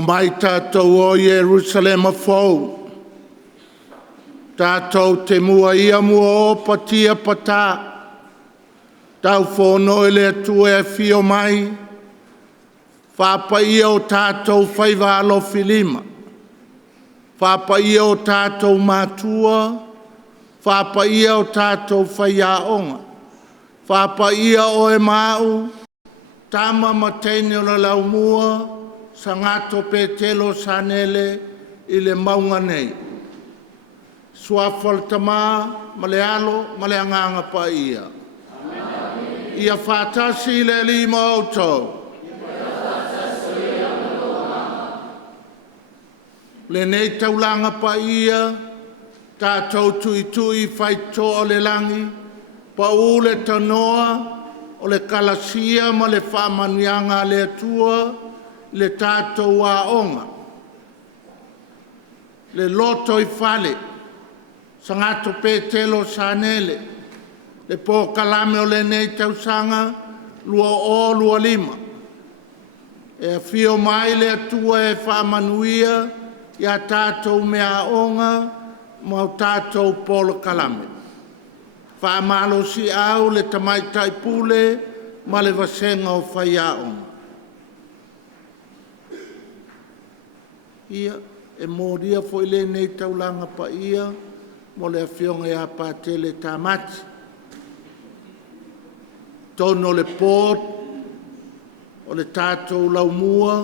mai tātou o Jerusalema fau. Tātou te mua ia mua o patia patā. Tau whono ele atu e fio mai. Whapa ia o tātou whaivalo filima. Whapa ia o tātou mātua. Whapa ia o tātou whaiaonga. Whapa ia o e mau. Tama matene o la laumua. Sangato petelo sanele ile maunga nei. Suafal tama malealo maleanganga pa ia. Ia whatasi le lima auto. Le nei taulanga pa ia. Tātou tui whaito o le langi. Pa ule tanoa o le kalasia ma le whamanianga le atua. Le tātou aonga. Le loto I whale. Sangato petelo sanele. Le po kalame o le nei tausanga. Lua o lua lima. E a fio mai le atua e whamanuia. Ia tātou mea aonga. Mau tātou polo kalame. Whamalo si au le tamaitai pule. Ma le vasenga o whai aonga. Ia, e mōria fo ile nei taulanga pa ia, mo le awhionga e apa tele tāmati. Tono le pōt, o le tātou laumua,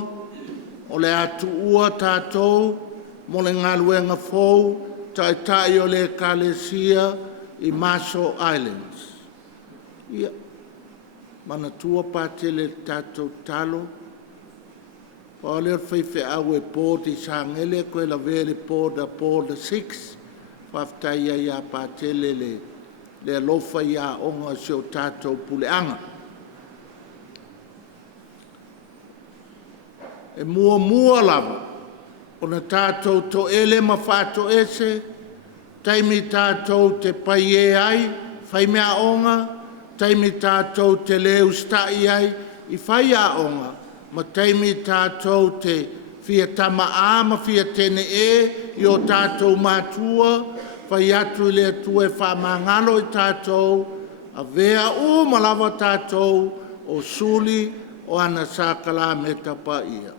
o le atu ua tātou, mo le ngaluenga fōu, Taitai o le Kalesia I Marshall Islands. Ia, mana tua pa tele tātou talo, o le whaiwhi au e pōti sangele, koe la vele pōda 6, whaftai ia pātele le alofa ia onga si o tātou puleanga. E mua lava, o na tātou to ele ma whāto ese, taimi tātou te pai e ai, whai mea onga, taimi tātou te leu stai ai, I whai a onga, ma taimi tātou te fia tama ama, fia tene I o tātou mātua, whai atu le atu e whamangalo I tātou, a vea malawa tātou o suli o ana sākala me tapa ia.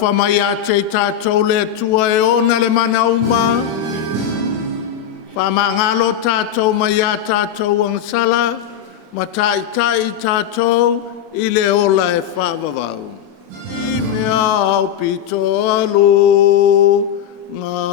whamaya te tātou le tua e ona le mana uma. Whamangalo tātou mai a tātou angsala, ma taitai tātou i le ola e whavavau. I mea au pito alu ngā.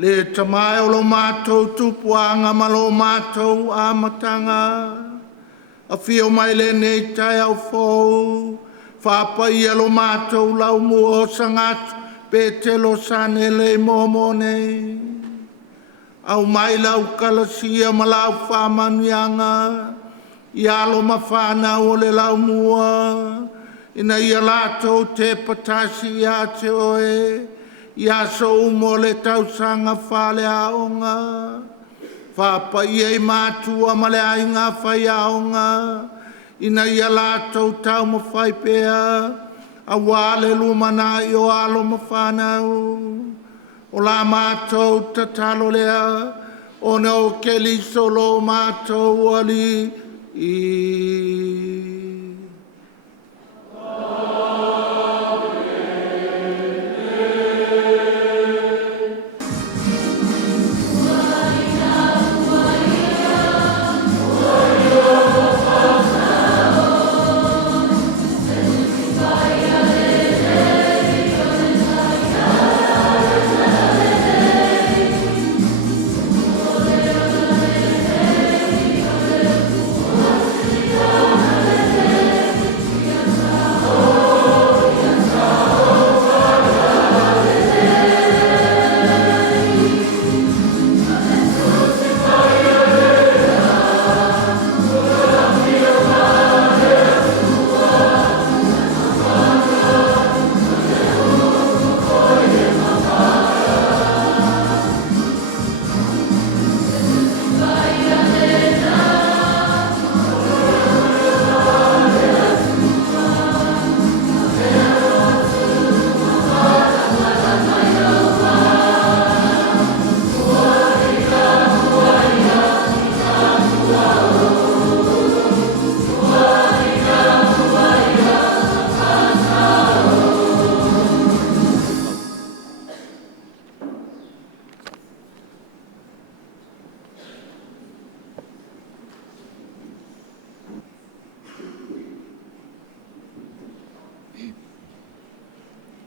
Le tamai o lo mātou tupuanga ma lo mātou amatanga. A whio mai le nei tai au fōu. Whapai a lo mātou lau mua o sangatu pe te lo sane le momo nei. Au mai lau kalasia ma lau whamanuianga. Ia lo mawhana o le lau mua. Ina ia lātou te patasi a te oe. Ia so umo le tausanga whale aonga. Whapai ei mātua ma le ainga whai aonga. Ina ia lātou tau ma whai pēa. A wale lumana i o alo ma whanau. O la mātou tatalo lea. O no ke li solo mātou ali i. Thank you.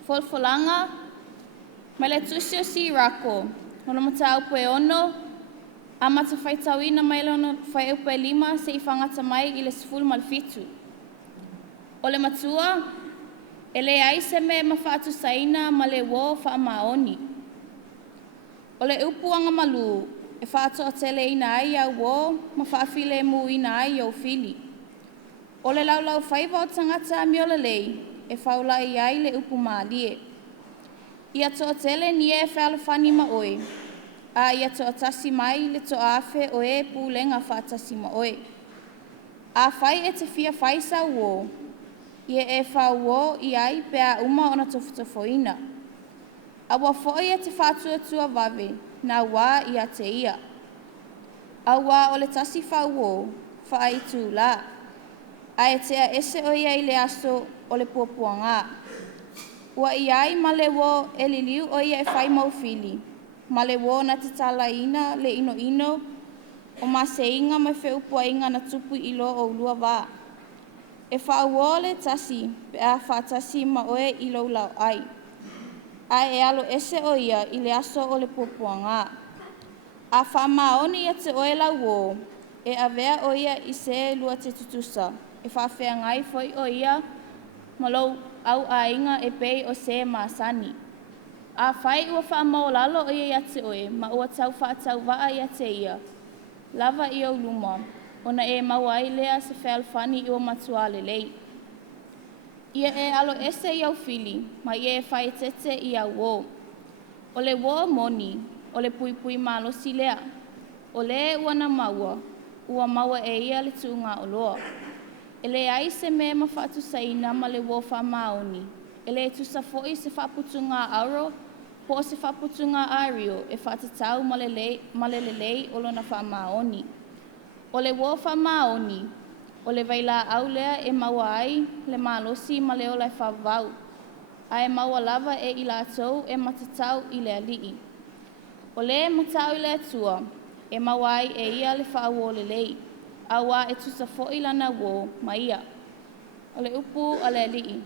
Folfolanga, mai le tusi o si rako, ono mata upe ono, a mata whaitawina mai lono whai upe 5 se I whangata mai I le 10 malfitu. O le matua, e le aise me mawhaatu saina ma le wo wha maoni. O le upuanga malu, e whaato o tele ina ai au wo, ma whaafile mu ina ai au fili. O le laulau whaiva o tangata mi o le lei, e whaula I ai le upu maalie. Ia to tele ni e whalawhani ma oe, a ia to atasi mai le to afe o e pūlenga whaatasi ma oe. A whai e te fia whaisa uo, ia e whauo I ai pe a uma ona tofutofoina. A wafoi e te whātua tua vave, na wā ia te ia. A wā o le tasi whauo, whaai tū la. A e te a ese o ia I le aso o le puapuanga. Ua I ai ma le wo e liliu o ia e whai maufili. Ma le wo na te talaina le ino ino, o ma se inga mai whiupua inga na tupu ilo o ulua wā. E whauo le tasi, pe a whaatasi ma oe ilo lau ai. A e alo ese o ia I le aso o le puapuanga. A whamaoni ia te oe lau wo, e avea o ia I se lua te tutusa. E whawhea ngai foi o ia, malou au a inga e pei o se maasani. A whai ua whamau lalo o ia te oe, ma ua tau whaatau waa ia te ia. Lava I au luma, ona e mawai lea se whalwhani I o matua le lei. Ia e alo ese I au fili, ma ia e whai tete I au wo. O le wo moni, o le pui pui malosi lea. O le uana maua, ua maua e ia le tuunga o loa. E le ai se me ma whaatu saina ma le wo wha maoni. E le tusa foi se whaputunga auro, po se whaputunga ario e whatatau ma le lei o lona wha maoni. O le wo wha maoni, o le vaila au lea e maua ai le malosi ma le ola e whavau. A e maua lava e I lātou e matatau I le alii. O le matau I le atua, e maua ai e ia le whaawo le lei. A wā e tusa fo'i lana wo ma ia. O le upu a le alii.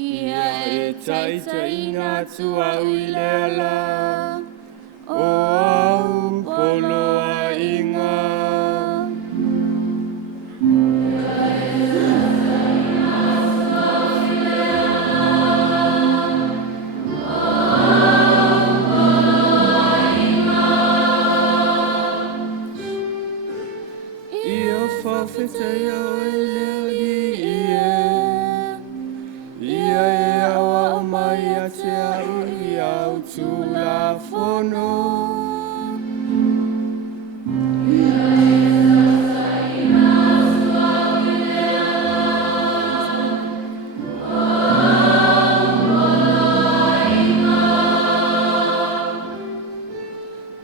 Ia e taitai ngā tua ui le ala, o au polo a inga. Ia whawhetai au e lea di ia e awa o mai a te au I au tū la whono.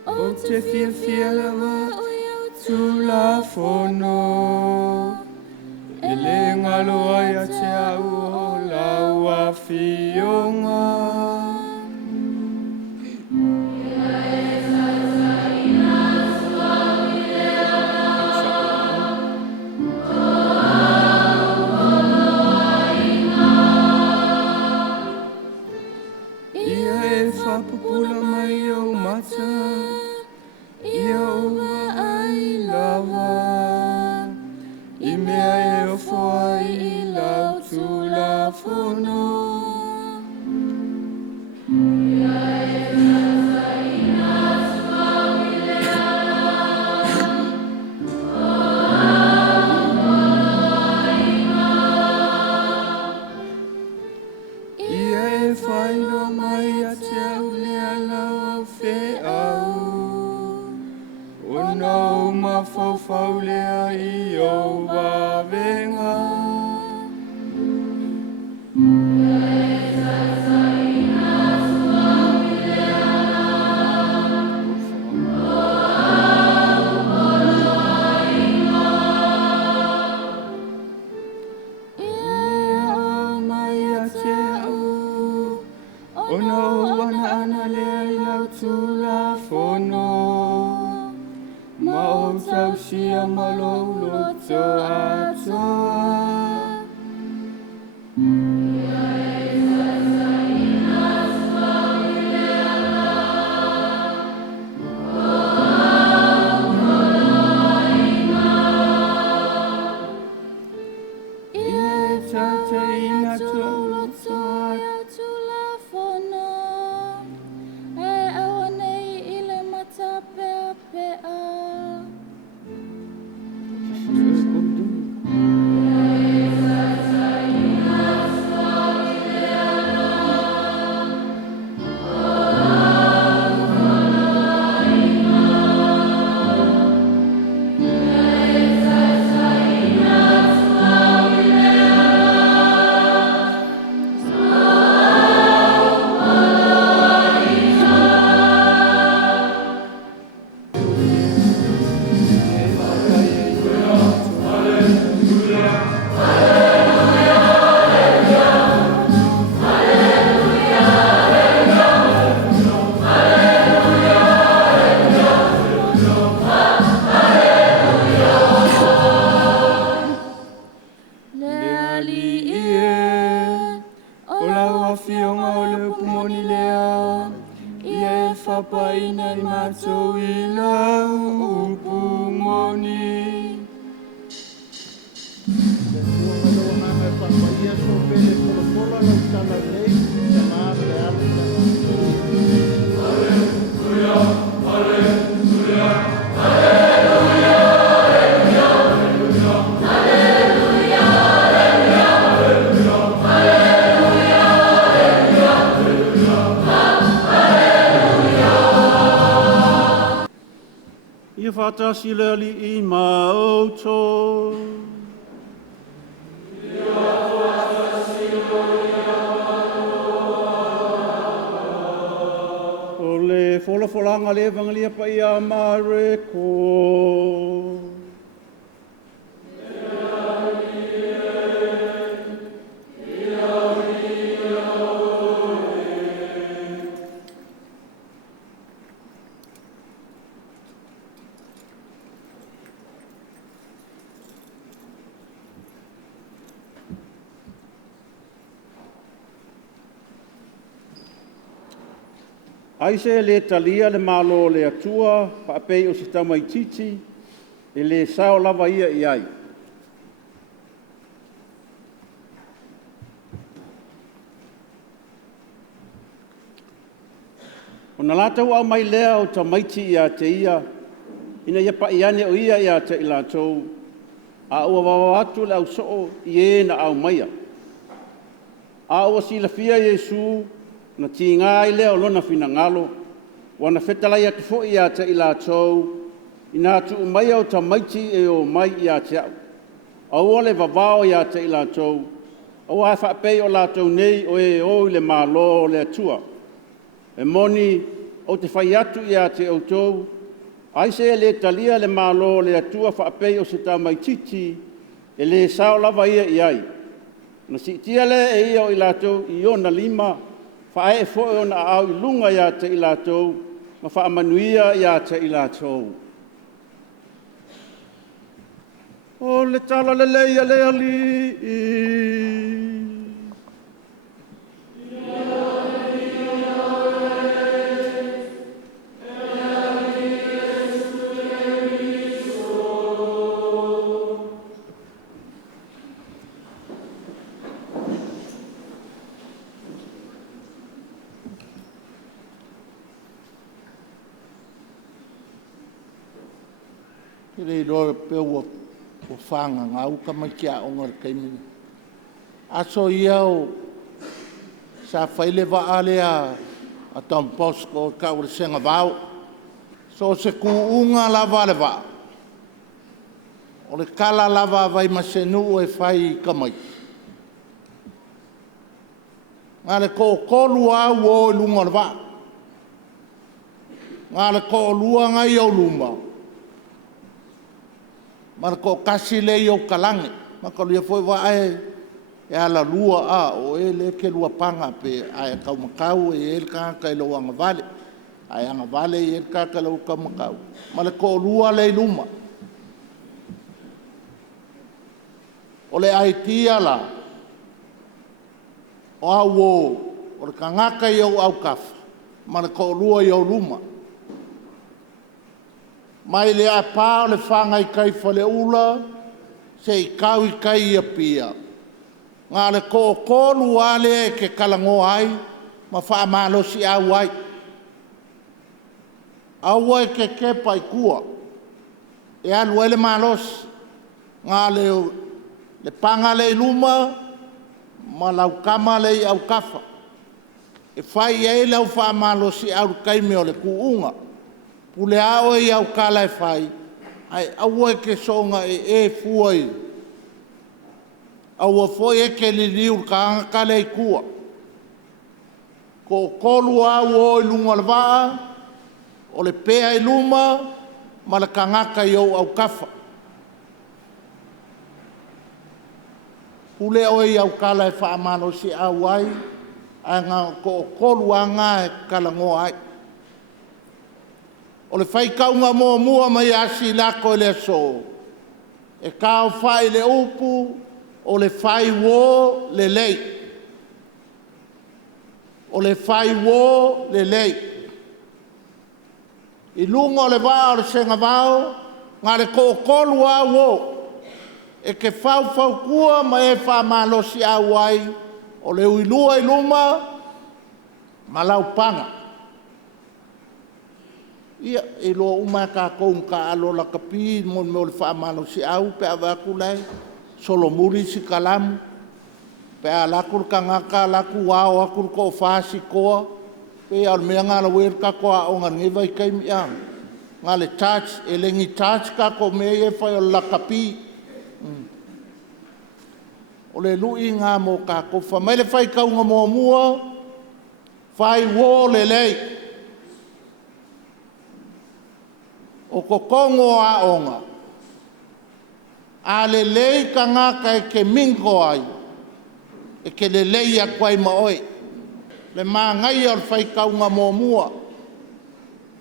O te fia lawa o iau tū la whono. E le ngalo ai a te au o lau a Afioga. Ia e whapupula mai au mata, ia ua ai lawa. I mea e ofo ai I lau tū la whono. Ia e whaino mai a te au lea lau au whe au. O nau ma whawhau lea I o wawenga. O nau ana lea I lau tū la whono. Ma o tau sia malolo to atoa. Fatasi leli I mauto. O le folanga le vangalia pa ia mareko. Aise le talia le malo le atua, whaapei o si tamaititi, e le sao lava ia I ai. O na lātau au mai lea o tamaiti ia te ia, ina ia pa iane o ia ia te ilatou, a ua wawa atu le au soo I e na au maia. A ua si la fia Yesu, na ti ngā I lea o lona fina ngalo, wana whetalai atu fo I a te ilatou, ina atu mai au ta maiti e o mai I a te au. Au ole vavao I a te ilatou, au a whaapei o latou nei o e o le malo le atua. E moni o te whai atu I a te autou, aise le talia le malo le atua whaapei o se ta maititi, e le sao lava ia I ai. Na si tia le e ia o I latou I ona lima, whae fo e ona au I lunga ia te I latou, ma wha amanuia ia te I latou. O le tala le leia le ali. Rei roa pe o whanga ngā uka mai kia o ngar kaimini. Aso ia o sa whaile wa alea a tamposko ka ure senga vau. So se ku unga lava le wa. O le kala lava vai masenu e whai kamai. Ngā le ko kolu au o lunga le wa. Ngā le ko lua ngai au lumba. Marco kasi le yo kalange maka le foi wa e ala lua a o ele ke lua panga pe ai ka makau e el ka lo anga vale ai anga vale e ka lo ka makau male ko lua le luma o le aitia la. O au o le kangaka i au kafa. Ma le koolua i au luma. Mai le a pā o le whanga i kai whale ula, se i kau i kai ia pia. Ngā le kookolu ale e ke kalango ai, ma wha malosi au ai. Au ai ke kepa i kua. E alu ele malosi. Ngā le panga le luma, ma lau kama le au kafa. E whai e lau wha malosi au kai me o le kuunga. Pule ao e au kala e whai, ai au e ke songa e fuai. Au a foi e ke li liu ka kala i kua. Ko kolu au o i lunga le waa, o le pea i luma, ma le kangaka i au kafa. Pule o i au kala e wha amano si au ai, a ngā ko kolu a ngā e kalango ai. O le whai kaunga mua mai asi lako e le so. E kao whai le upu, o le whai wō le lei. O le whai wō le lei. I lunga o le wā o le senga wāo, ngā le kookolu a wō. E ke whau kua ma e wha malosi a wai, o le uilua i luma, ma lau panga. Ia, e loa uma ka koum ka alo la kapi, mo le wha malo si au, pe avaku lai, solo muri si kalamu, pe a lakur ka ngaka, laku wao akur ko whaasi koa, pe al mea ngā la wer ka koa o ngā ngewa i kai miang. Ngā le touch, e lengi touch ka ko mea e whai o la kapi. O le lui ngā mo ka kofa, mai le whai kaunga mua, whai wō le lei. O ko kongo a onga. A le lei ka ngaka e ke mingo ai. E ke le lei a kwai maoi. Le maa ngai al whai kaunga mua.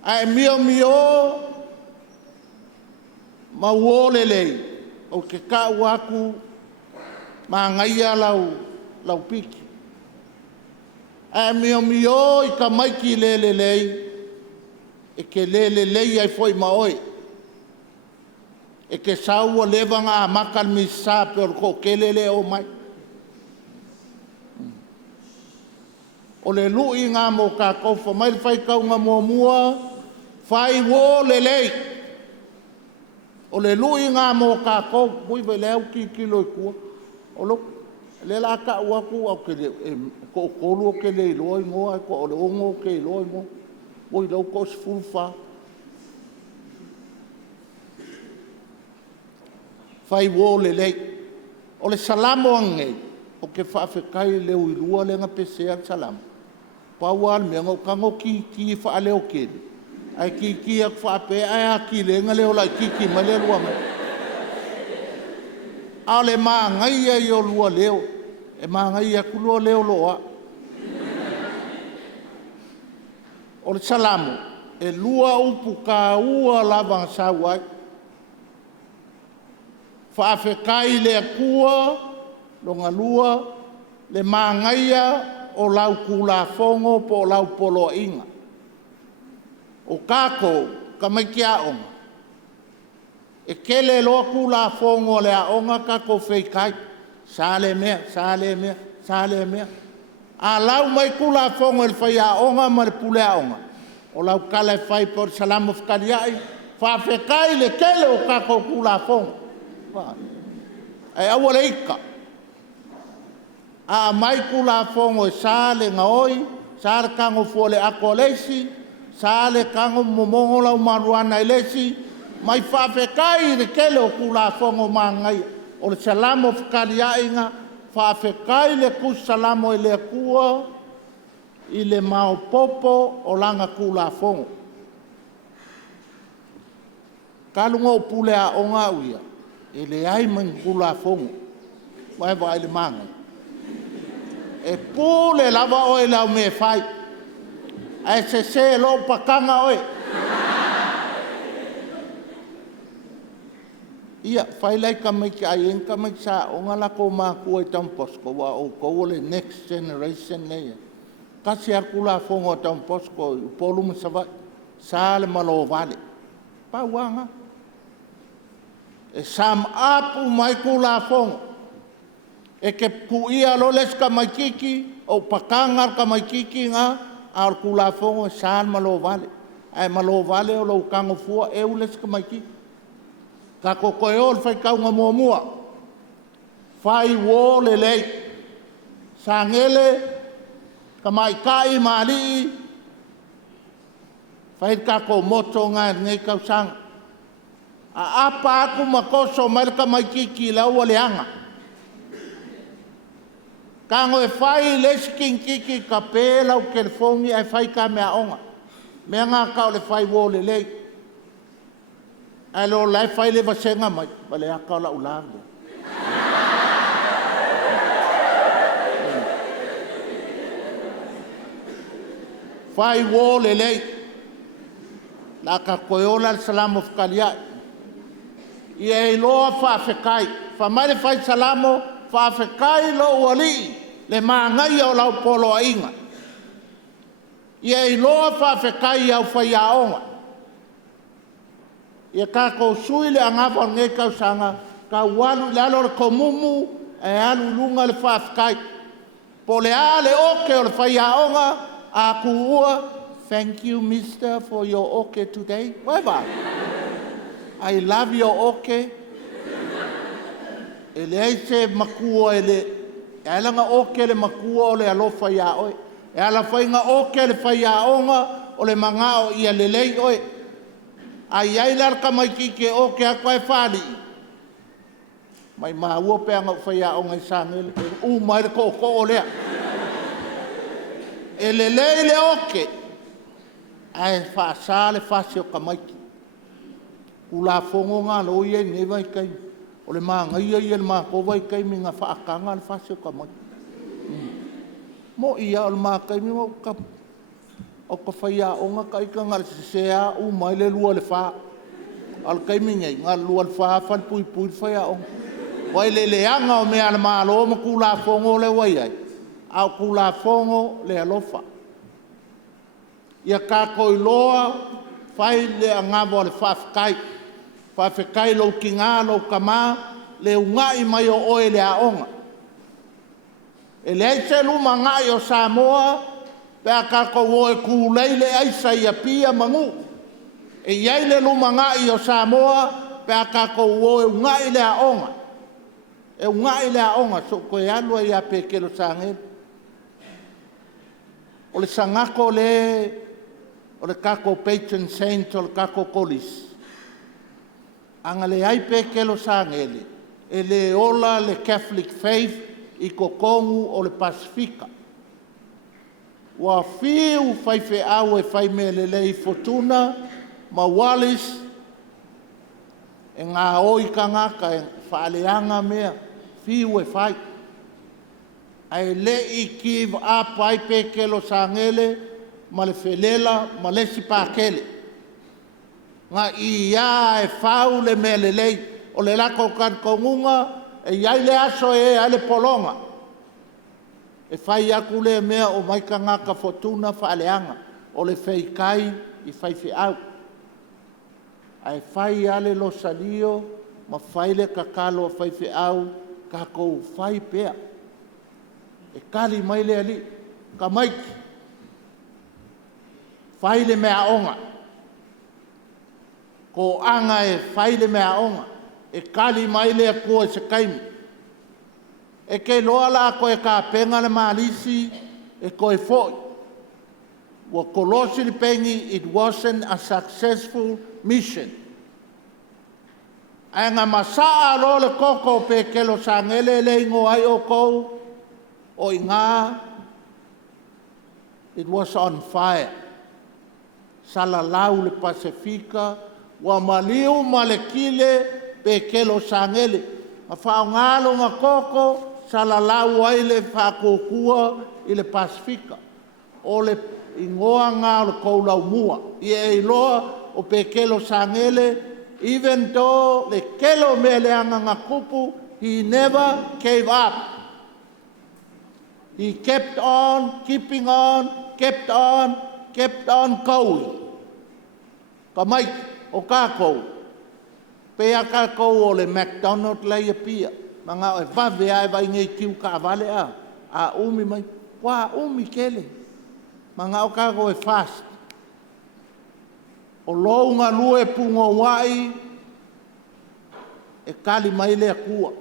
A e mio ma uo le lei. O ke ka uaku maa ngai a lau piki. A e mio i ka maiki le lei. E ke lele lei ai foi maoi. E ke saua levanga a makal Misasa pe o ko kelele o mai. O le lui ngā mo ka kofa mai le whai kaunga mua, whai wō le lei. O le lui ngā mo ka kofa, mui vai leo ki kilo i kua. O lo, le la ka uaku au ke le, ko kolu o ke le iloi ngoa, ko o le ongo o ke iloi ngoa. Oi lau ko se fulfa. Whai wō le lei. O le salamo angei. O ke whaafekai leo i rua le ngā pesea salamo. Pau al mea ngau kango ki wha leo kere. Ai ki ak whaape ai a ki le ngā leo lai ki ma le lua mai. A le maa ngai ai o lua leo. E maa ngai a kulua leo loa. O le salamo, e lua upu ka ua lava sau ai. Whaafekai le akua, longa lua, le māngaia o lau kulafongo po o lau polo inga. O kako, ka mai ki a onga. E kele loa kulafongo le a onga kako feikai. Sale mea. A lau mai kula fongo el whai a onga ma le pule a onga. O lau kala e whai por salamo whakariai. Whawhekai le kele o kako kula fongo. E awa le ika. A mai kula fongo e sale nga oi. Sale kango fuole ako leisi. Sale kango momongo lau maruana e leisi. Mai whawhekai le kele o kula fongo mangai. O le salamo whakariai nga. Whaafekai le kusalamo e le kua i le maopopo o langa kula fongo. Kalunga o pule a onga uia, e le ai man kula fongo, waiwa ele manga. E pule lava oe lau me fai, a se lo pakanga oe. Ia, whailai ka mai ki ai ka mai sa o ngala ko mākua i Tamposko wa o ko le next generation nei. Kasi akula fongo Tamposko i polu masawai sa le malo vale. Pa wanga. E sam apu mai kula fongo. E ke puia lo les ka mai kiki o pakangar ka mai kiki nga al kula fongo sa le malo vale. Ai malo vale o lo kango fua e ules ka mai kiki. Ka kokoe ol fai kaunga mua. Fai wo le lei. Sa ngele, ka mai kai mali. Fai kako moto ngai kau sang. A apa aku makoso mai ka mai kiki la o le anga. Kango e fai lesking kiki ka pela o kelfongi ai fai ka mea onga. Mea ngā kau le fai wo le lei. Alo lai fai le vasenga mai, bale aka la ulango. Fai wo le lei. La ka koeola le salamo fkalia. Ia e loa whaafekai. Whamare fai salamo whaafekai lo uali. Le maangai au lau polo a inga. Ia e loa whaafekai au whai aonga. Ia ka ko sui le angava ngai kau sanga ka walu le alo ko mumu e alu lunga le whaafkai. Po le ale oke o le whai aonga a kuua. Thank you, mister, for your oke today. Whatever. I love your oke. E le aise makua e le. E alanga oke le makua o le alo whai aoe. E ala whainga oke le whai aonga o le mangao ia le lei oe. Ai ai lar ka mai ki o ke a koe whali. Mai ua pe anga whaia o ngai sangele. U mai ko o lea. E le le oke. Ai whaasa le whasi o ka mai ki. Ula fongo ngā lo ia ne vai kai. O le maa ngai ia le maa ko vai kai mi ngā whaakanga le whasi o ka mai. Mo ia o le maa kai mi mo ka o ka whaia o ngā kaika ngā le sesea u mai le lua le wha. Al kai mingai, ngā lua le wha whan pui pui whaia o. Wai le leanga o mea le maalo ma kula fongo le wai ai. Au kula fongo le alofa. Ia ka koi loa, whai le angavo le whawhekai. Whawhekai lo ki ngā lo kama, le ungai mai o oe le aonga. E le aise luma ngai o Samoa, pea ka ko wo e kulei le aisa ia pia mangu. E iai le luma ngai o Samoa, pea ka ko wo e ungai le aonga. E ungai le aonga, so ko e alua ia pekelo sangere. O le sangako o le kako patron saint o le kako kolis. Anga le ai pekelo sangere. E le ola le Catholic faith i kokongu o le Pasifika. Wa fiu fai fe au e fai me le lei fotuna ma walis e ngā oi kangaka e whaaleanga mea fiu e fai ai le i give up ai pekelo sangele ma le felela ma le sipakele ngā ia e fau le me le lei o le lako kan kongunga e iai le aso e ale polonga e fai aku le mea o mai ka ngaka fotuna whaaleanga o le feikai i fai au. Ai fai ale lo salio ma fai le kakalo fai au ka kou fai pea. E kali mai le ali ka maiki. Fai le mea onga. Ko anga e fai le mea onga. E kali mai le kua se kaimi. E ke loa la koe ka penga le malisi e koe foi. Wa kolosi li pengi, it wasn't a successful mission. Ai ngā masaa lo le koko pe ke lo sangele le ingo ai o kou o inga. It was on fire. Salalau le Pasifika wa maliu malekile pe ke lo sangele. Ma whaongalo ngā koko salalau ai le whakokua i le Pasifika. O le ingoa ngā o le koulau mua. I e iloa o pekelo sangele even though le kelo me le anga ngā kupu, he never gave up. He kept on, keeping on, kept on going. Ka mai o kākou. Pea kākou o le McDonald lai pia. Manga o vave ai vai ngai kiu ka vale a. A umi mai. Wā umi kele. Manga o kākou e fast. O lounga lue pungo wai. E kali mai le kua.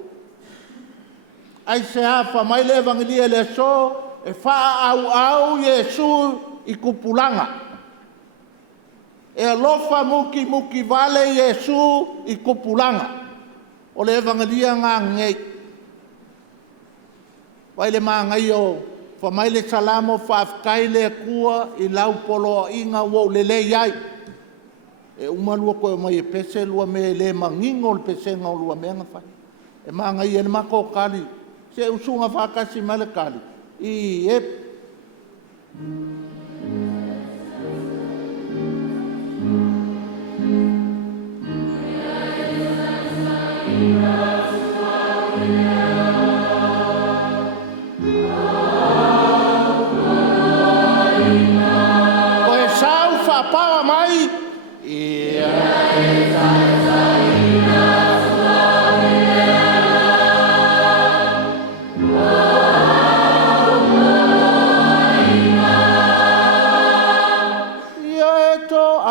Ai se hafa mai le evangelia le so. E faa au Yesu I kupulanga. E alofa muki vale Yesu I kupulanga. O le evangelia ngā ngei. Wai le maa ngai o. Fa mai le salamo fa afkai le kua I lau polo inga wau le le iai. E umalua koe mai e pese lua me le mangingo le pese ngau lua me anga fai. E maa ngai e le mako kali. Se usunga whakasi mele kali. I e Koe sau whapawa mai.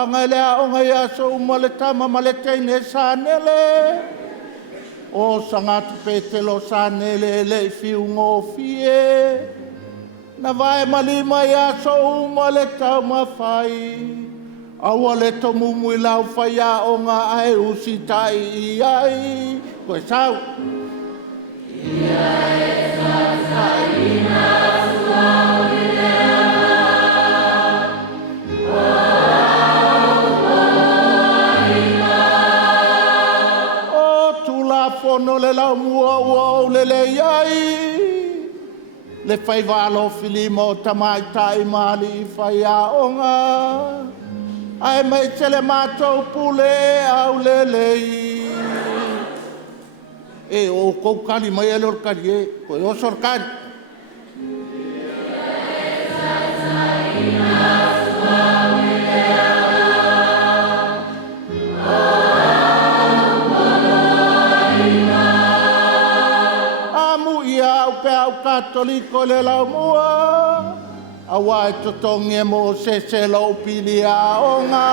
Angalea o ngai aso umale tama male teine sanele. O sangatu petelo sanele le fiungo fie. Na vai malima aso umale tama fai. Awa le tomu i lau fai a o ngā ai usitai I ai. Koe sau. Ia e sasaina suau I lea. Fono le lau mua ua le le iai. Le fai valo filima o Taitai mali fai a onga. Ai mai tele mātou pule au le lei. E o koukari mai e lorkari e. Koe o sorkari. Katoliko le lau mua. Awa e totongi e Mosese lau pili a onga.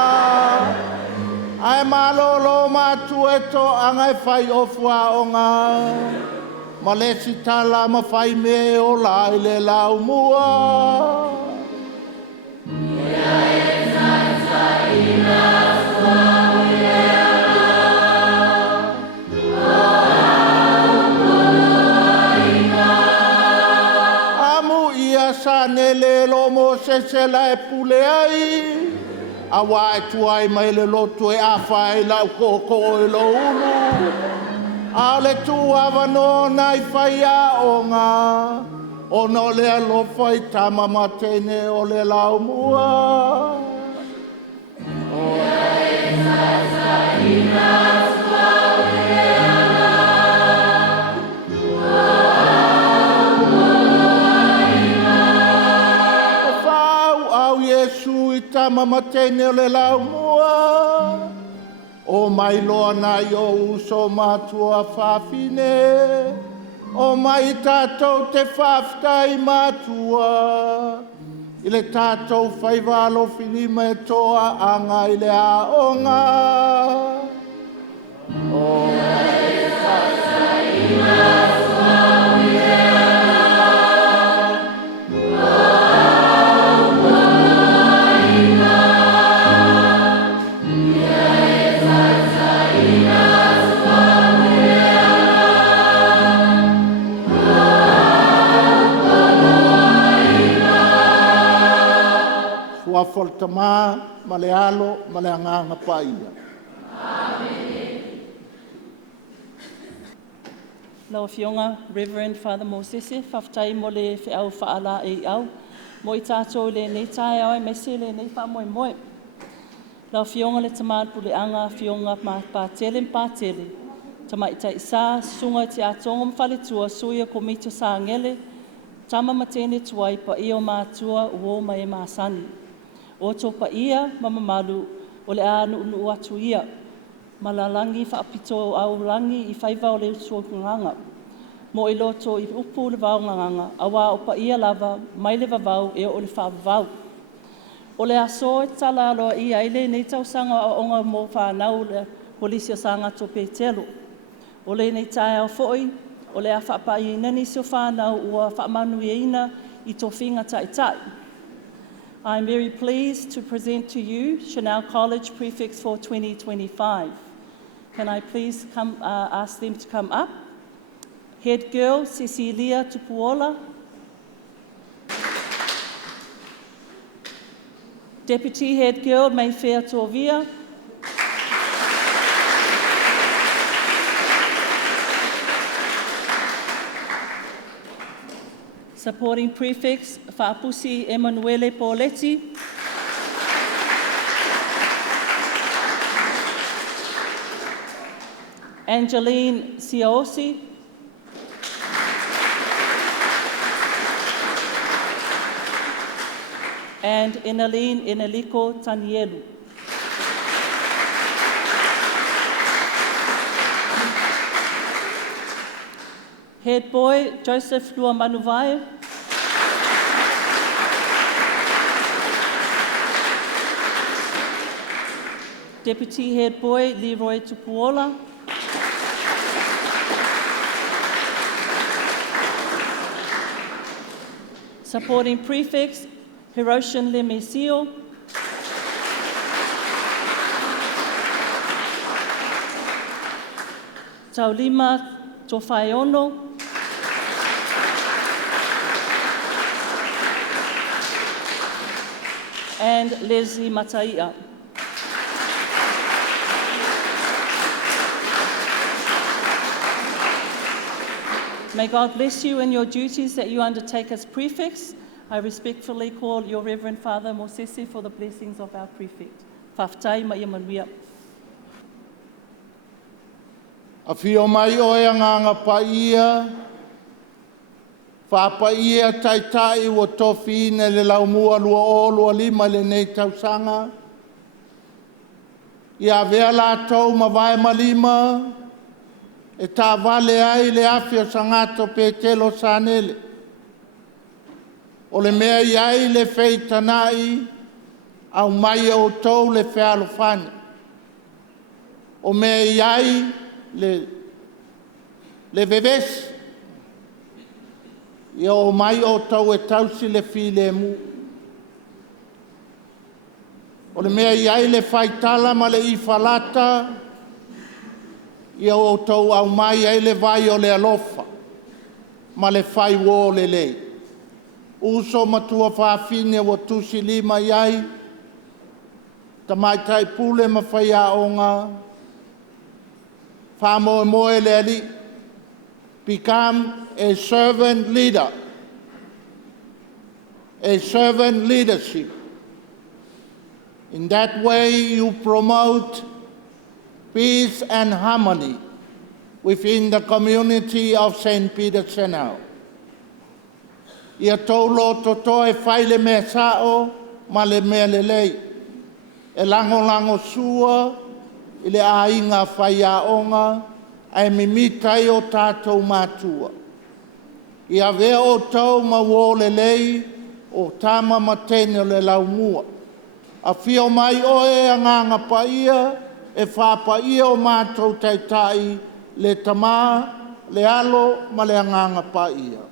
Ai malolo matu e to anga e fai ofu a onga. Ma le sitala ma fai me o lai le lau mua. Ia e sansa ina sua uia. Sanele lo Mosese la e pule ai. Awa e tuai mai le lotu e awha e lau koko e lo ulu. A le tua vanona I whai a onga. O no le alofa I tama matene o le lau mua. Ia e sasa ina sua tama matene o le lau mua. O mai loa na I o uso matua whawhine. O mai tātou te whawhtai matua. I le tātou whaiwalo whilima e toa anga I le a onga. O mai tātou Foltama, malealo, maleanganga paia. Lau Afioga, Reverend Father Mosese, whaftai mo le whiau whaala e au. Mo I tātou le nei tae au e mese le nei wha moe moe. Lau Afioga le tamā puleanga Afioga pātele. Tamaita isa sunga te atonga mawhaletua suia komito sa ngele. Tama matene tuai pa ia o mātua uo mai māsani. O tō pa ia mamamalu o le anu unu atu ia. Malalangi whaapito au langi I whaiva o le usuokunganga. Mo I loto I upu le vau nganganga, awa o pa ia lava mai le vavau e o le whaavavau. O le aso e tala aloa I aile nei tausanga o onga mo whanau le polisi o sanga to Petelo. O le nei tae au foi, o le a whaapai nani si o whanau ua whaamanu ina I tō whinga Taitai. I'm very pleased to present to you Chanel College Prefects for 2025. Can I please ask them to come up? Head girl Cecilia Tupuola. Deputy head girl Mayfair Torvia. Supporting prefects Fa'apusi Emanuele Pauletti. Angeline Siaosi. And Enaline Eneliko Tanielu. Head boy Joseph Luamanuvai. Deputy head boy Leroy Tupuola. Supporting prefects Hiroshin Lemesio. Taulima Tofaiono. And Leslie Mataia. May God bless you in your duties that you undertake as prefects. I respectfully call your Reverend Father Mosese for the blessings of our prefect. Whaftai mai manuia. Afio mai oe nganga paia. Whapaia Taitai o tofi ne le laumua lua o lua lima le nei tausanga. Ia vea la tau ma vai malima. E tā vale ai le Afio sangato Petelo sanele. O le mea iai le feitanai au mai o tau le whealofane. O mea iai le vevesi. Ia o mai o tau e tausi le file mu. O le mea iai le faitala ma le ifalata. Ia o tau au mai ai le vai o le alofa. Ma le fai wo le lei. Uso matua whaafine o tusi lima iai. Tamaitai pule ma whai a onga. Whamoe moe le ali. Become a servant leader. A servant leadership. In that way you promote peace and harmony within the community of St. Peter Senau. Ia tolo toto e whaile mea sao ma le mea le lei. E lango sua i le ainga whai a onga ai mimitai o tātou mātua. Ia vea o tau ma wō le lei o tāma matene o le laumua. A whio mai oe a nganga paia e whāpaia o mātou Taitai le tamā, le alo ma le nganga paia.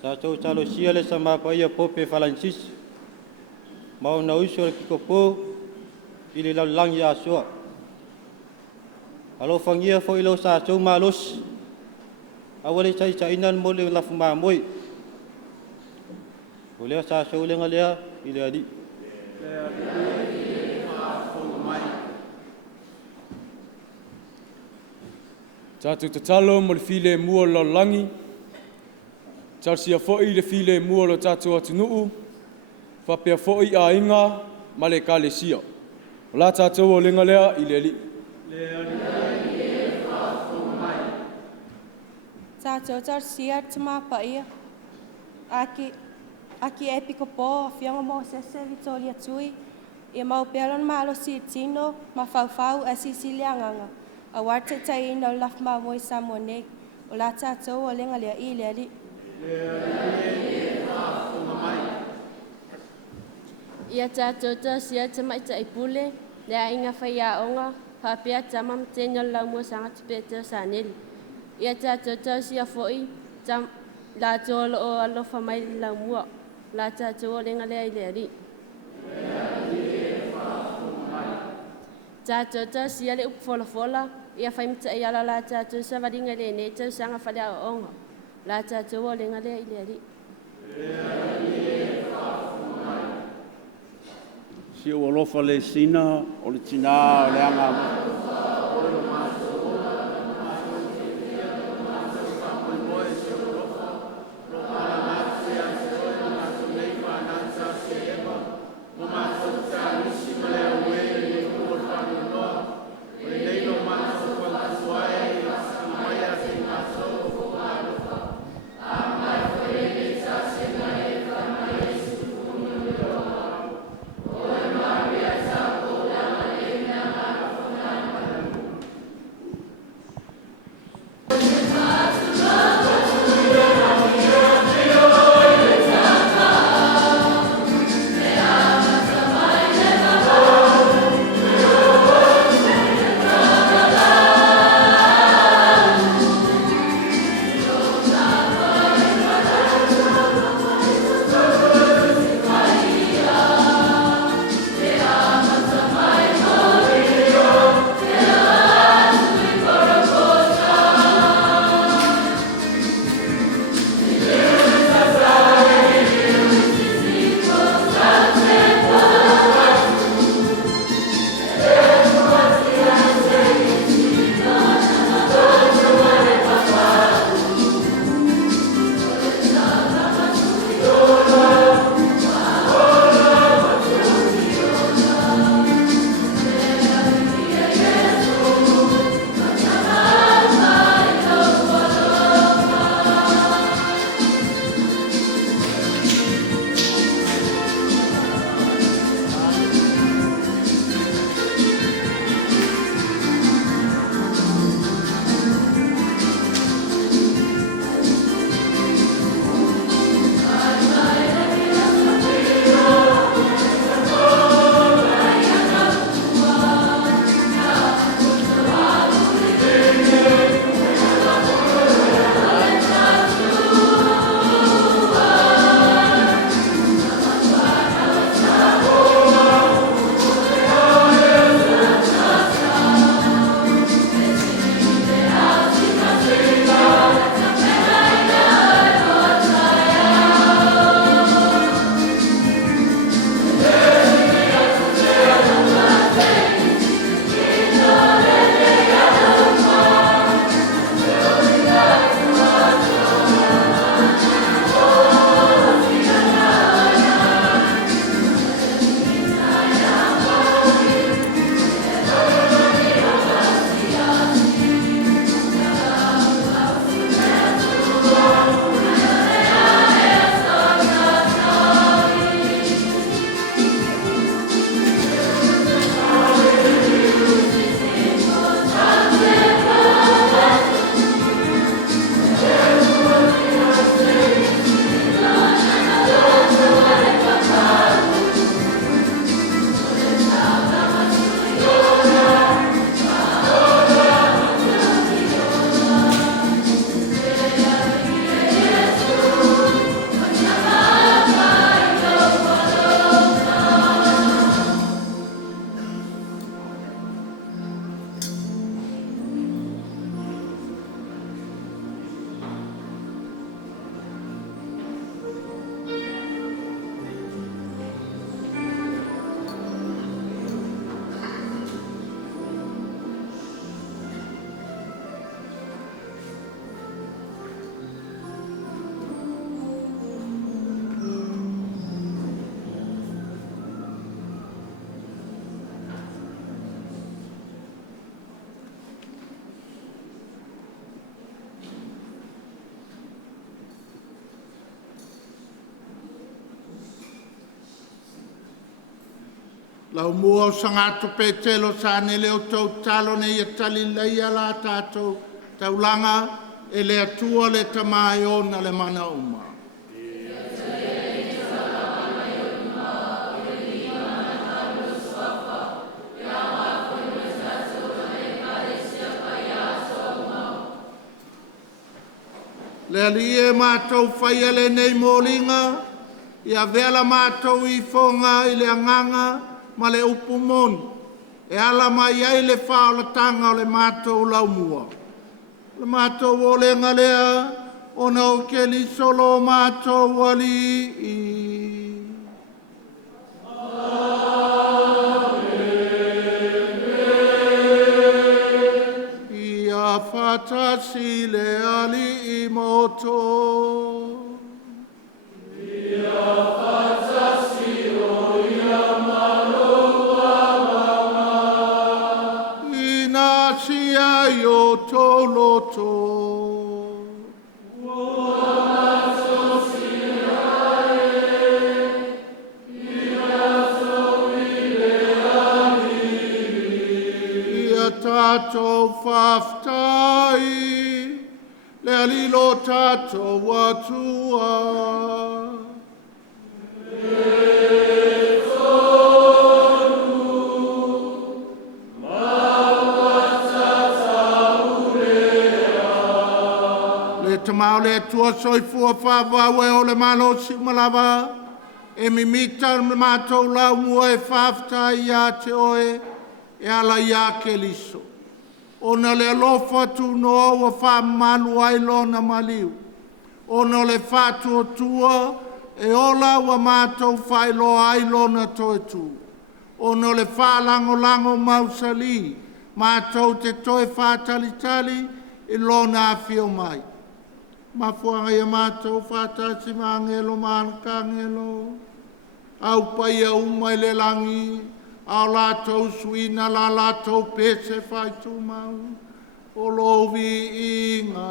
Sa tau talo sia le sama pa ia pope Francis. Mau na uso le Akiepikopo i le laulangi a soa. Alo fangia fo ilo sa tau malos. Awale chai chainan mo le lafu mamoi. Oleh sa tau le ngalea i le adi. Tatu tatalo mo le file mua lo langi. Tarsia foi le file mua lo tatu atunuu. Whapea foi a inga ma le kalesia. O la tatu o lenga lea i le li. Tātou tarsia tama paia. Akiepikopo Afioga Mosese Vitolio tui. Ia mau pelon malo si tino ma fau a sisilianganga. A warte tai no laf ma moi samone. O la tātou o lenga lea i le li. Ia tātou tarsia tama i taipule. Lea inga whaia onga. Whapea tama mtenyo lau mua sanga tupete sa neli. Ia tātou tarsia foi. La tolo o alofa mai lau mua. La tātou o lenga lea i le li. Tātou tarsia le upofola. Ia whaimta i ala la tātou sa varinga le ne tau sanga whale a onga. La tātou o lenga lea i le li. Si o lofa le sina o le tina o le anga. Lau mua o sangato petelo sa ne leo tau talo ne ia tali leia la tātou taulanga e le atua le tamai ona le mana uma. Le alie mātou whaia le nei mōlinga, ia vela mātou I whonga I le anganga, ma le upu moni, e ala mai ai le whaolatanga o le mātou laumua. Le mātou o le ngalea, o nau ke li solo mātou wali I. Ia whatasi le ali I moto. Ia whatasi o ia maloa mama. Ina sia I toloto. Tato whaftai, le alilo tato watua. E tonu, mawatata urea. Le tamau le tua soifua whawau e o le malo simalava, e mimita le matou lau mua e whaftai ia te oe, e ala ia ke liso. Ona le alofa tu noa wa wha malu ailona maliu. Ona le whatu o tua e ola wa mātou whailo ailona toe tu. Ona le whalango lango mausali, mātou te toe whatalitali I lona awhio mai. Mafuanga ia mātou whatasi mangelo manakangelo. Au paia umai le langi, au lātou suina la lātou pese whai tū mau, o lovi inga.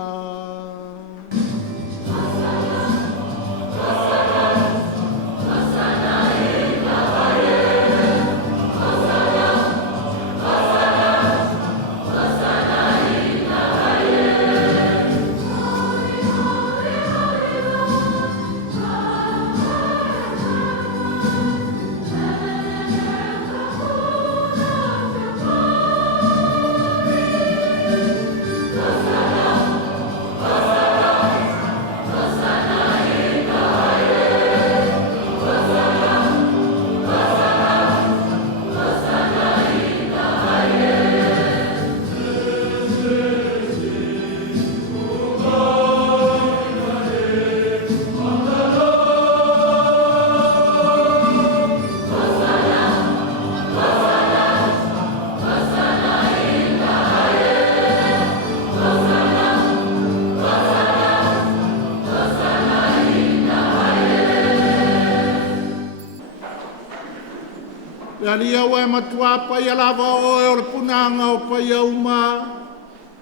Alia wa matua pa ia lava o le punanga o pa ia uma.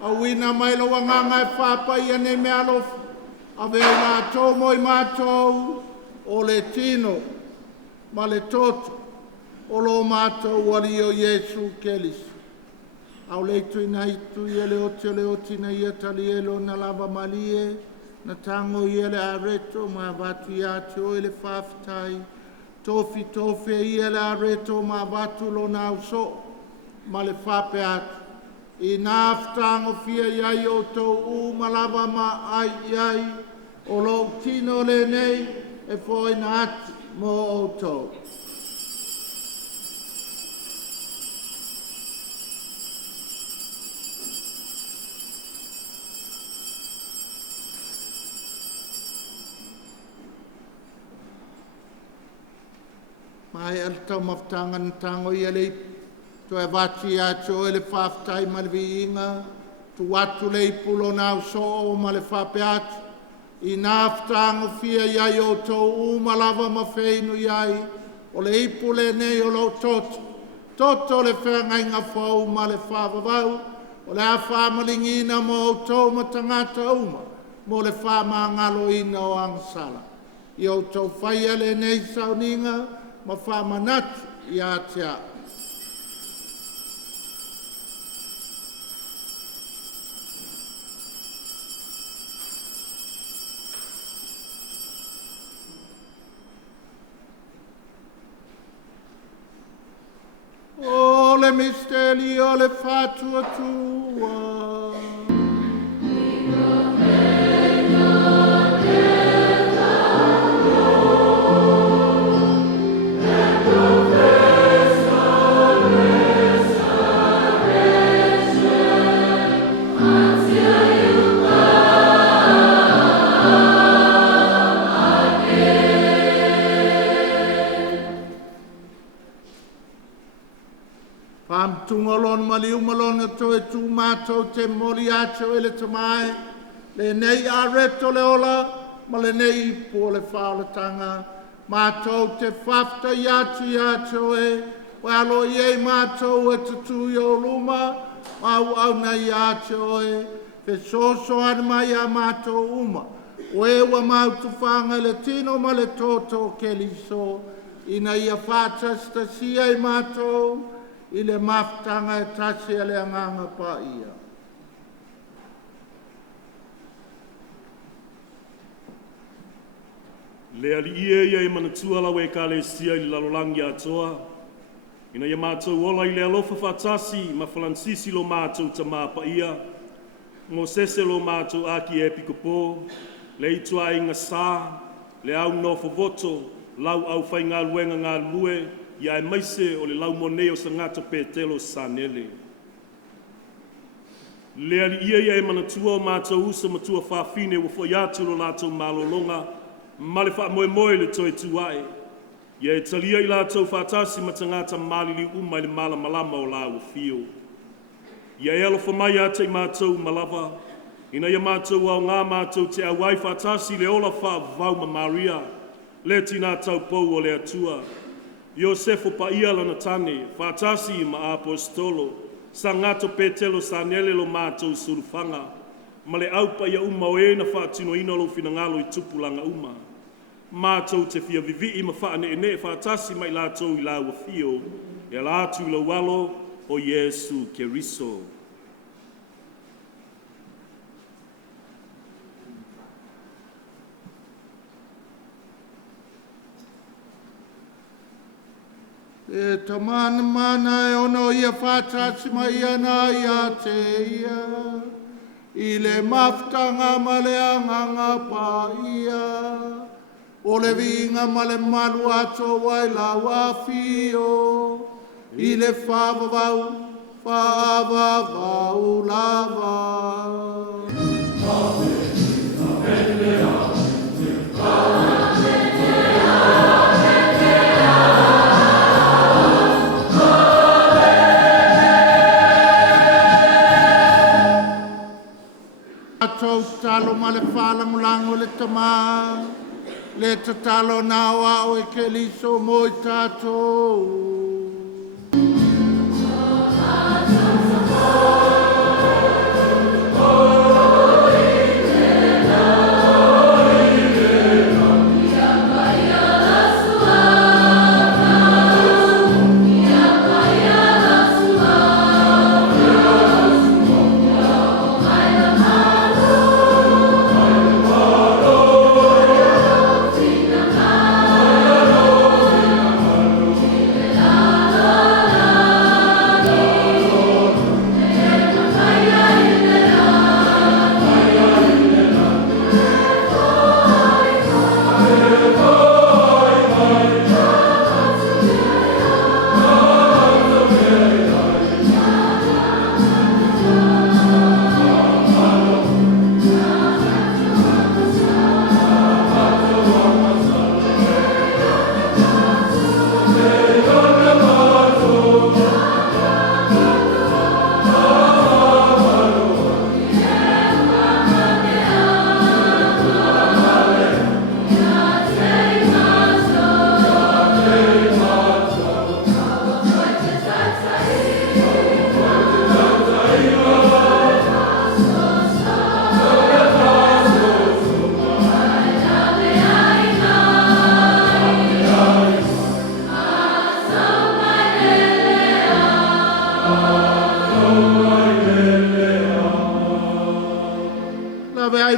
A wina mai lo wanganga e whapa ia ne me alofu. A veo la tō moi mātou o le tino ma le toto o lo mātou wali o Yesu Kelis. Au leitu ina hitu ia le oti na ia tali elo na lava malie na tango ia le areto ma vatu ia te o le whaftai. Tofi ia le areto ma vatu lo na uso ma le whape atu. I nāwhtango fia iai o tō malava ma ai iai o lo tino le nei e fwoi na atu mo o tō. Mai al tau maftanga na tango ia le to e vati atu e le whaftai ma le viinga, tu watu le ipulo nau so o ma le whape atu, I nāwhtango fia iai o tō malava ma wheinu iai, o le ipule nei o lo toto, toto le whengai ngā whau ma le whawawau, o le a whamalingina mo o tō ma tangata uma, mo le whamangalo ina o angsala. I o tō whaia le nei sauninga, ma whamanatu I a te a. le misteri o le fatua tua. Tungolon maliu malona to e tu mato te mori acho ele tamae le nei areto le ola ma le nei po le whaalatanga mato te whafta yacho e walo ye mato e tutu yo luma au au na yacho e pe soso ad mai a mato uma we wa mau tu whanga le tino ma le toto ke liso ina ia whata stasia i mato i le maftanga e tasi a le anganga pa ia. Le ali ia i manatua lawe ka le sia i lalolangi atoa. Ina ia mātou ola i le alofa whatasi ma Francisi lo mātou ta mapa ia. Mosese lo mātou Akiepikopo. Le itua i ngā sā. Le au nofo voto. Lau au whai ngā luenga ngā lue. Ia e maise o le lau moneo sa ngata petelo sanele. Le ali ia e manatua o mātou usa matua whawhine wa fwoi atu lo lātou malolonga, ma le wha moe moe le toi tuae. Ia e talia i lātou whatasi ma tangata malili uma le mala malama o la ufio. Ia e alo whamai ate i mātou malava, ina ia mātou au ngā mātou te awai whatasi le ola wha vau ma Maria, le tina tau pou o le atua. Iosefo pa ia lana tane, whatasi ma apostolo, sa ngato petelo sa nele lo mātou surufanga, ma le aupa ia uma o e na whaatino ina lo finangalo i tupulanga uma. Mātou te fia vivi i ma whaane ene whatasi mai lātou i la wafio, e lātu la walo o Yesu Keriso. E tamana mana e ono ia whatasi mai ana ia te ia. I le maftanga ma le anganga pa ia. O le vinga ma le malu ato wai la wafio. I le whavavau lava. Atou talo ma le whalangulango le tama, le tatalo nawa o e ke liso mo i tātou.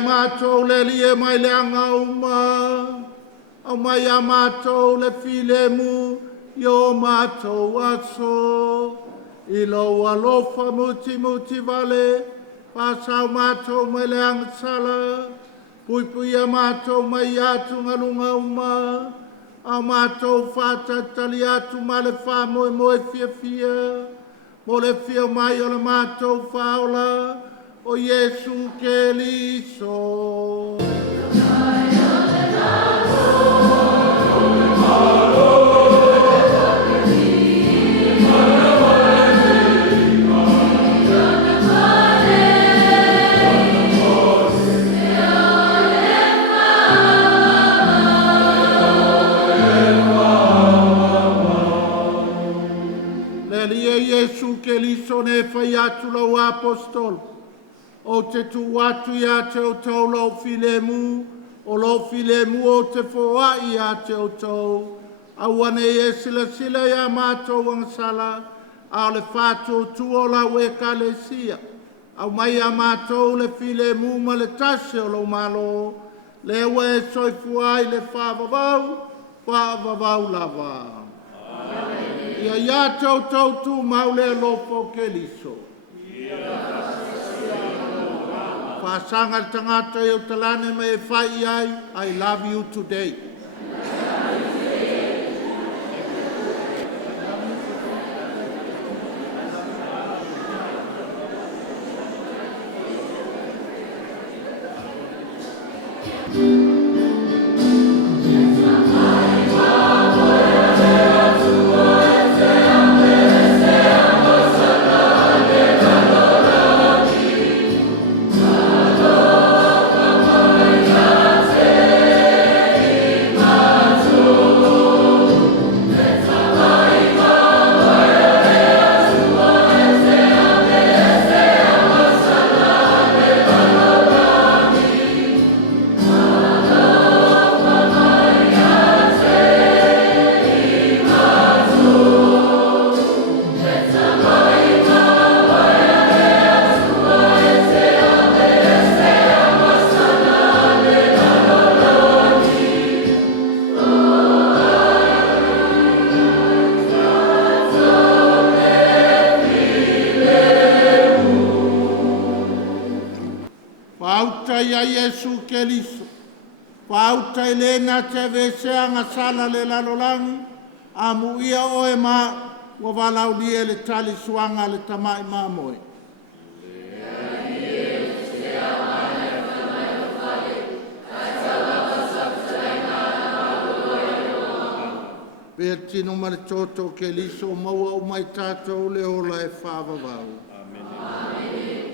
Mātou le lie mai le anga uma, au mai a mātou le file mu, i o mātou aso, I lo alofa muti muti vale, pasau mātou mai le angasala, pui pui a mātou mai atu ngalunga uma, a mātou whātatali atu ma le whā moe moe fia fia, mo le fia mai o le mātou whaola, o Yesu ke liso. Yesu ke liso ne whai atu lau apostol. O te tu atu ia te o tau lau filemu, o lau filemu o te whoa ia te o tau. Awane e sila sila ia mātou angsala, a le whātou tu o lau e kalesia. Au mai a mātou le filemu ma le tase o lau malo, le ua e soifua i le whaavavau lava. Ia ia tau tau tu maule lofo ke liso. Whasanga tangata i o talane me e whai ai, I love you today. Yesu ke liso. Whauta i lena te vesea ngā sala le lalolangi, a muia o e mā, wa walau lie le tali suanga le tamai māmoe. Pea tino ma le toto ke liso, maua o mai tātou le ola e whāwawau. Thank you.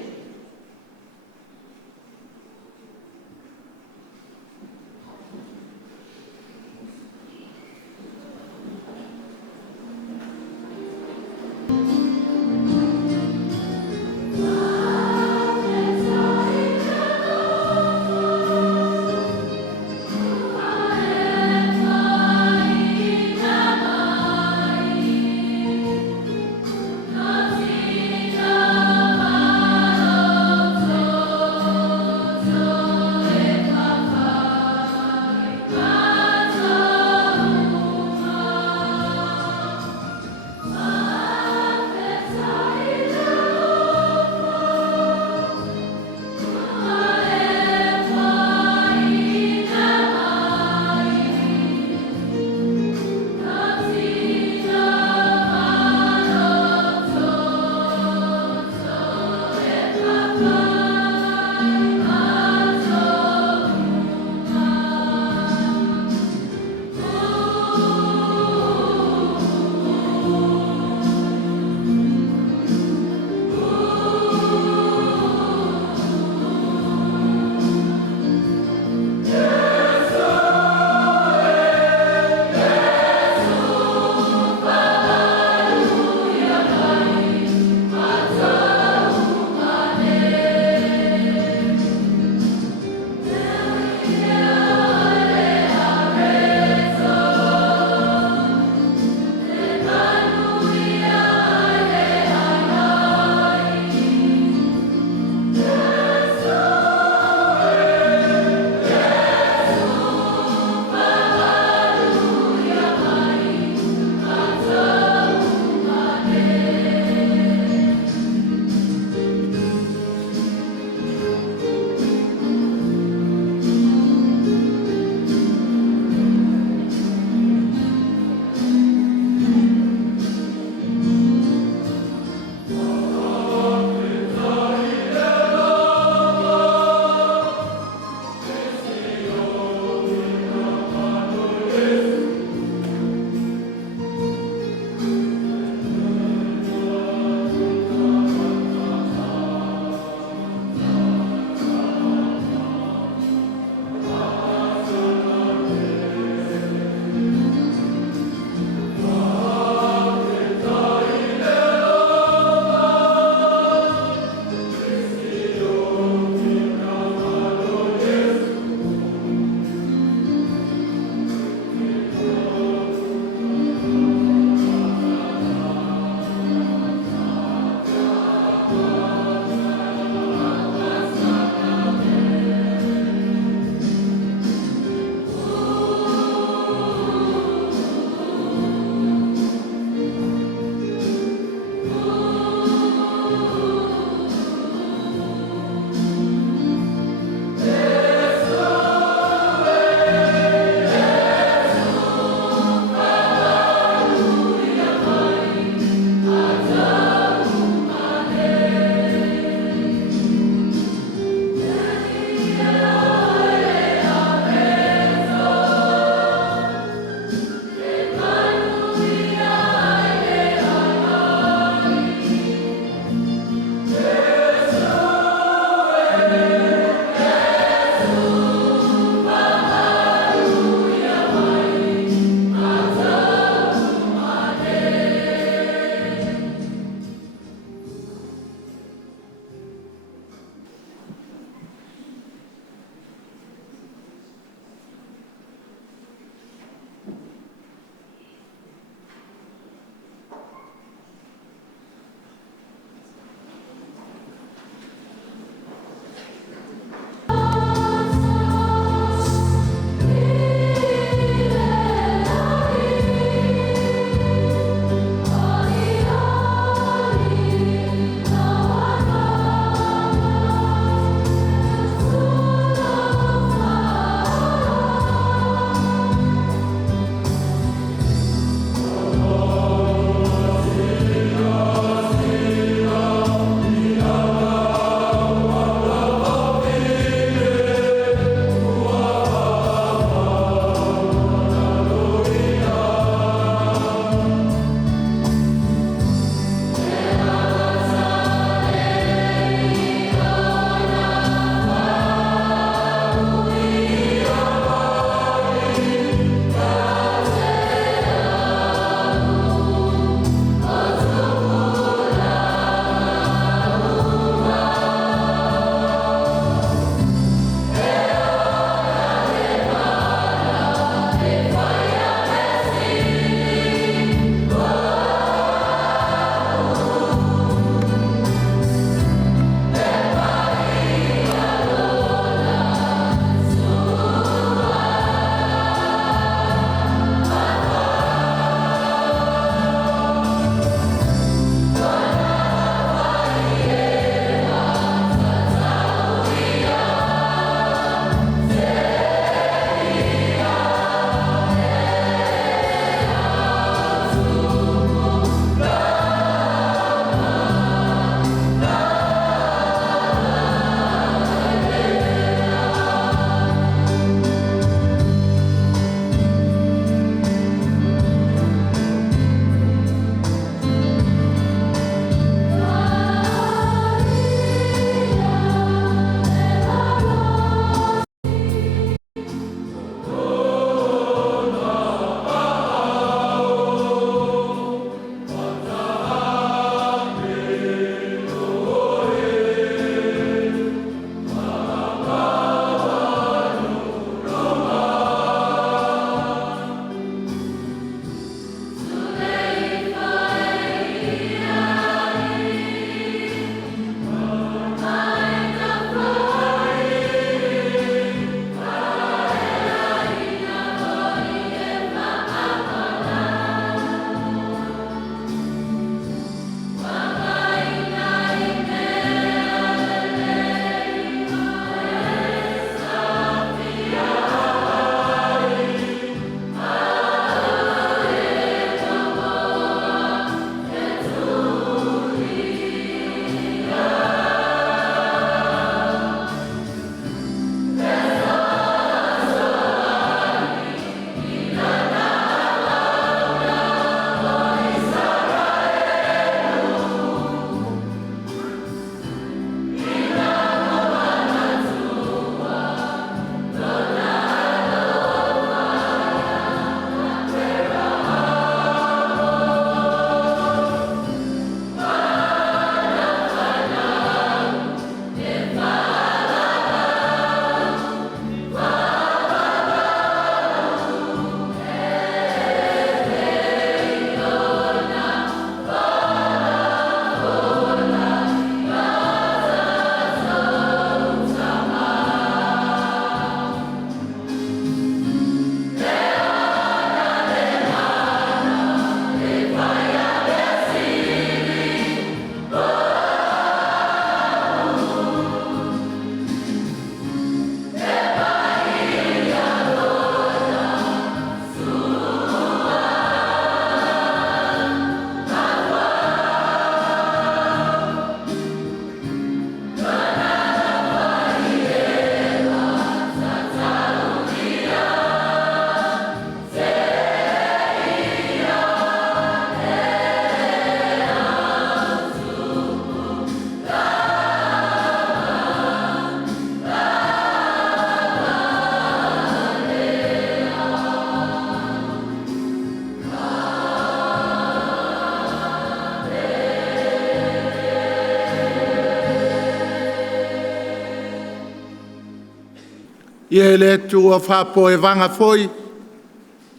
Ia le tua whapo e vanga foi,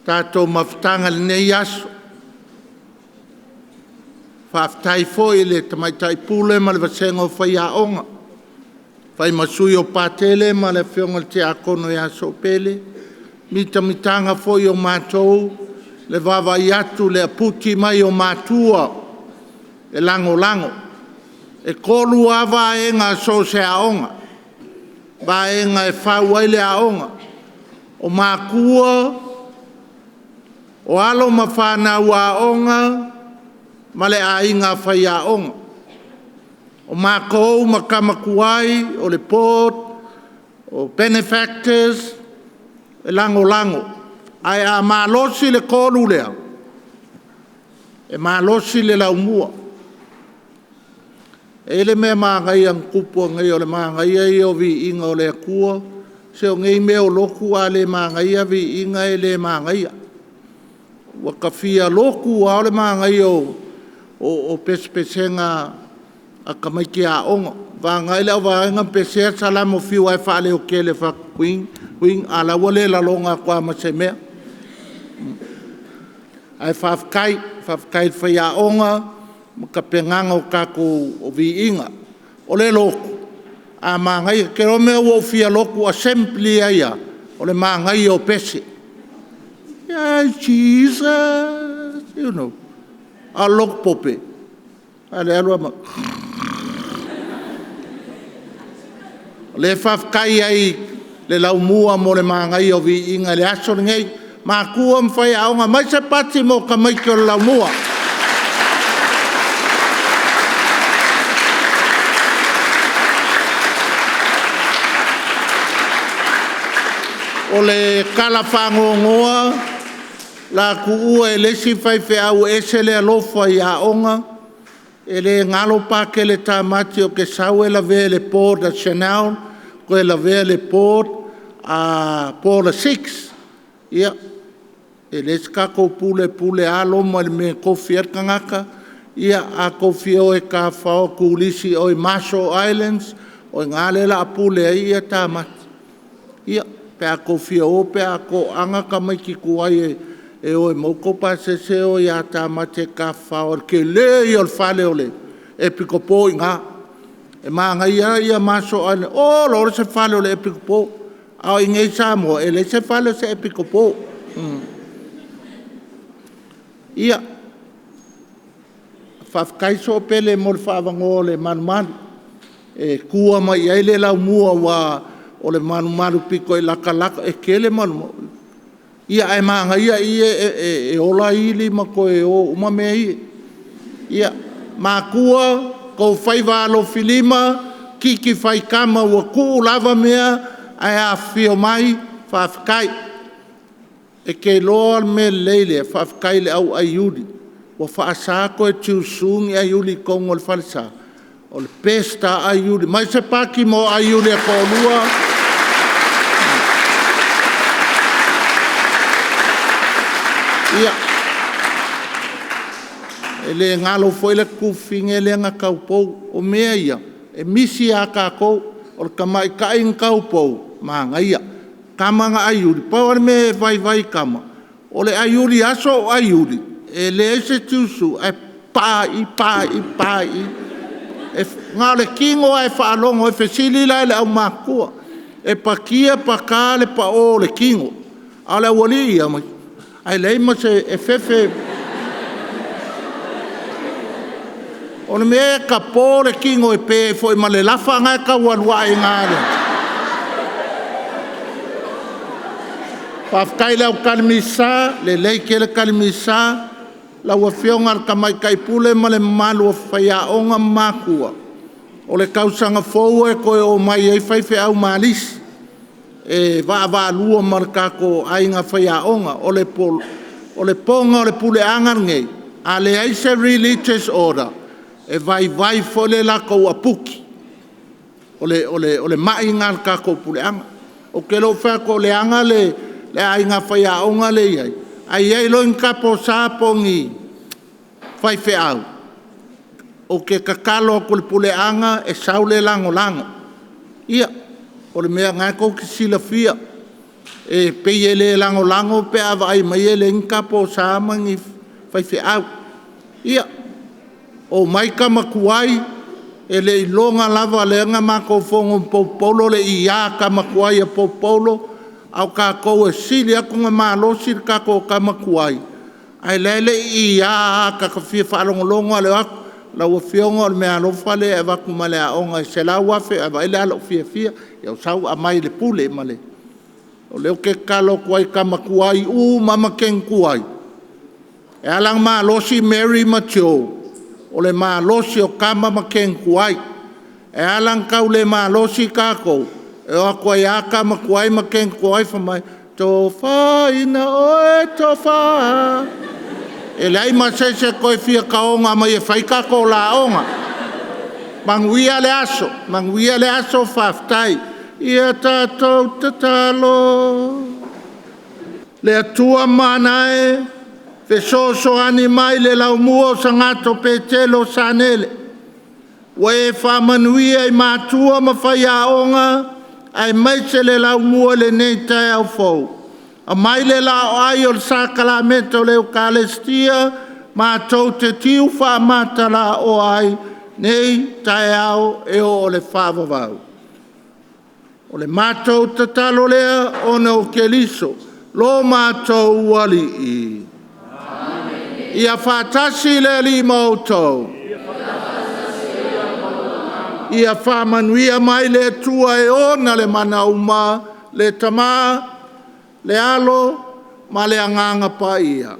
tātou mawhitanga le nei aso. Whaftai foi le tamaitai pule ma le vasenga o whai aonga. Whai masui o pātele ma le whionga te akono e aso pele. Mita mitanga foi o mātou, le vavai atu le aputi mai o mātua, e lango lango. E kolu ava e ngā so se aonga. Ba e ngā e whau ai le aonga. O mākua, o alo ma whanau aonga, ma le a inga whai aonga. O mākou ma kamakuai, o le port, o benefactors, e lango lango. Ai a mālosi le kolu lea. E mālosi le laumua. E le mea māngai ang kupua ngai o le māngai ai o vi inga o le akua. Se o ngai mea o loku a le māngai a vi inga e le māngai a. Wakawhia loku a o le māngai o pespesenga a kamaiki a onga. Vāngai le au vāenga pesea salamo fiu ai whaale o ke le whakuing a la wale la longa kua mase mea. Ai whafkai whai a onga. Ka penganga o kako o vi inga. O le loku. A māngai, ke ro mea o fia loku assembly aia. O le māngai o pese. Yeah, Jesus. You know. A loku pope. A le alua ma. Le whafkai ai le laumua mo le māngai o vi inga. Le aso ngei. Mā kua mwhai aonga. Mai se pati mo ka maiki o le laumua. O le kala whangongoa, la kuua e lesi whaiwhi au ese le alofa i aonga, e le ngalo pake le tāmati o ke sau e la vea le port a Chanel, ko e la vea le port a Port 6. Ia, e lesi kako pule alo ma le me kofi erkangaka, ia a kofi o e ka whao kulisi o i Marshall Islands, o i ngale la pule a ia tāmati. Ia, pe a kofi o pe a ko anga ka mai ki kuai e o moko pa se o ya ta mate ka fa ke le yo fale ole e pikopo nga e ma nga ia maso an o lo se fale ole e pikopo a ngai samo e le se fale se e pikopo ia fa kai so pele mo fa vangole man e kua mai ele la mua wa o le manu piko e laka e kele manu. Ia e maanga ia e ola ili ma ko e o uma mea i. Ia mākua kou whaiva alo filima kiki whai kama ua kuu lava mea ai a whio mai whafkai. E ke loa me leile whafkai le au aiuri. Wa whaasako e tiusungi aiuri kongo le whalisa. O le pesta aiuri. Mai se paki mo aiuri a kolua. Ia. E le ngalo foi le kufinge le nga kaupou o mea ia. E misi a kako o le kamai kain kaupou. Maanga ia. Kama nga aiuri. Pawar me vai kama. O le aiuri aso o aiuri. E le ese tusu. E pai. E ngā le kingo ai whaalongo. E whesili lai le au makua. E pakia paka le pa o le kingo. A le wali ia mai. Ai lei ma se e fefe. O le mea ka pō le kingo e pē foi ma le lafa ngai ka walua e ngāre. Whafkai lau kalimisa, le lei ke le kalimisa, lau a whionga ka mai kaipule ma le malu a whaiaonga mākua. O le kausanga fōu e koe o mai e whaiwhi au malisi. E va lua markako ainga whaiaonga o le ponga o le pule angar ngei a le aise religious order e vai fole lako ua puki o le mai ngal kako pule anga o ke lo whako le anga le ainga whaiaonga le iai ai lo inkapo sāpongi whaiwhi au o ke kakalo ko le pule anga e saule lango ia o le mea ngā kou ki sila fia. E pei e le lango lango pe awa ai mai e le inka po sa amangi whaiwhi au. Ia, o mai ka makuai, e le ilonga lava le anga mako fongo popolo le ia ka makuai a popolo, au ka kou e sili aku ngā mālosi ka kou ka makuai. Ai lele ia ka kawhia whaalongolongo ale aku, lau a whiongo le mea alofa le e waku male a onga, se lau afe e wa ele alo fia, iau sau a mai le pule male. O leo ke kalo kuai ka makuai, mama ken kuai. E alang mālosi Mary Matio, o le mālosi o kama ma ken kuai. E alang kau le mālosi kako, e o kuai a kama kuai ma ken kuai whamai, tō wha ina oe tō wha. E lei Mosese koe fia kaonga mai e whaikako la onga. Manguia le aso whaftai. Ia tātou tatalo. Le atua manae, fe so ani mai le lau mua o sangato petelo sanele. Wa e whamanuia i mātua ma whai a onga, ai mai se le lau mua le nei tai au fau. A mai le lau ai o le sakalamento leo kalestia, mātou te tiu wha matala o ai, nei tai au e o le whavavau. O le mātou tatalo lea o no keliso, lo mātou wali i. Ia whātasi le li mautou. Ia whamanuia mai le tua e ona le mana uma, le tamā, le alo, ma le anganga pa ia.